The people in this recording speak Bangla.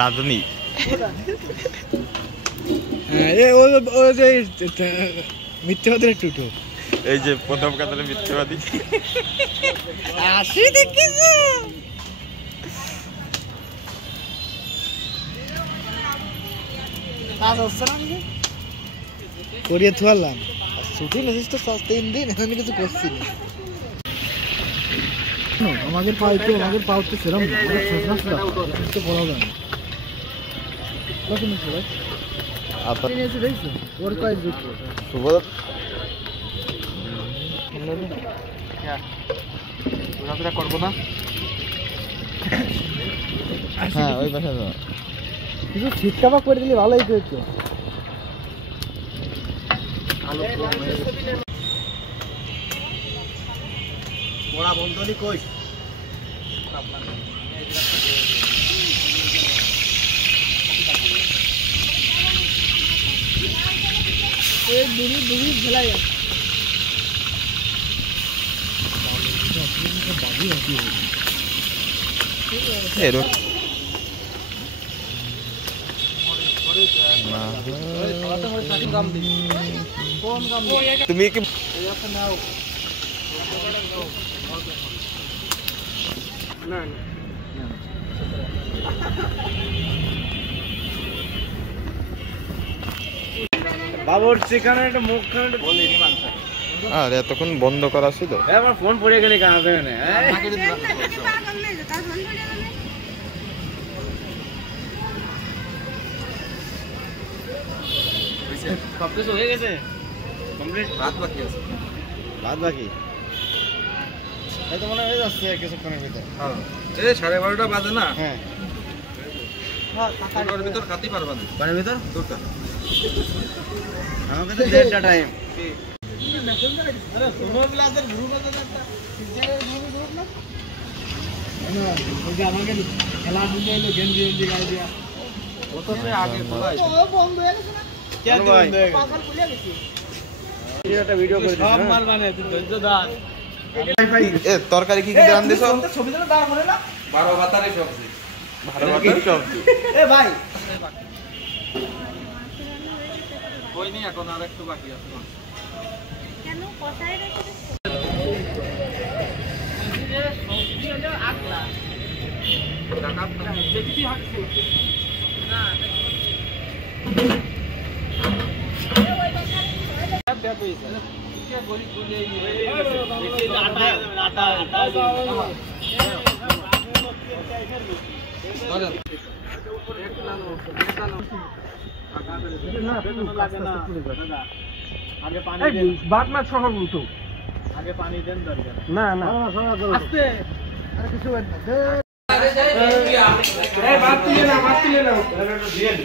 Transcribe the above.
রাধুনি মিথ্যাবাদী টুটু এই যে প্রথম কাতারে মিথ্যাবাদী আসি দেখিস করিয়ে থুয়ালাম ছুটি নিয়েছিস তো 3 দিন এখন কিছু করছি না আমাদের পাইতে সেরম আমাদের বলা যায় না কত নিচ্ছে ভাই আপনি নিয়েছি দেখছো ওর কয় দিচ্ছ সুবোধ ঘোরাফেরা করবো না হ্যাঁ ওই পাশে কিছু শীত কাবাব করে দিলে ভালোই হতো বড়া বন্ধনি কই এই দুরি ঝেলাই তুমি কি বাবুর চিকেন একটা মুখ বলিনি মাংস আর এতক্ষণ বন্ধ করা ছিল আমার ফোন পড়ে গেলে কাজ হবে না সব কিছু হয়ে গেছে কমপ্লিট ভাত বাকি আছে ভাত বাকি এই তো মনে হয়ে যাচ্ছে কিছুক্ষণের ভিতরে এই 12:30 বাজে না হ্যাঁ এর ভিতর খাতি পারবা না বাড়ির ভিতর তোরটা আমার কাছে দেড়টা টাইম আরে সোনো গ্লাসের গ্রুপ আছে না একটা গ্রুপ না ওই যে আমাকে খেলা শুনতে এলো গেঞ্জি গাই দিয়া ও তো আগে খোলা আছে ও বন্ধ হয়ে গেছে না কে বন্ধ হয়ে গেছে পাগল খুলে গেছে একটা ভিডিও করে সব মাল মানে তুই ধৈর্য দাস এ তরকারি কি কি রান দিছো ছবি দিলে দাঁড় মনে না 12 ভাতারে সবজি 12 ভাতারে সবজি এ ভাই কই নি এখন আর একটু বাকি আছে কেন কষায় রেখেছিস আগে পানি দেন বাদ মাছ সহ উঠো আগে পানি দেন দরকার না না আস্তে আরে কিছু না এই বাদ তুলে নাও দিয়ে দি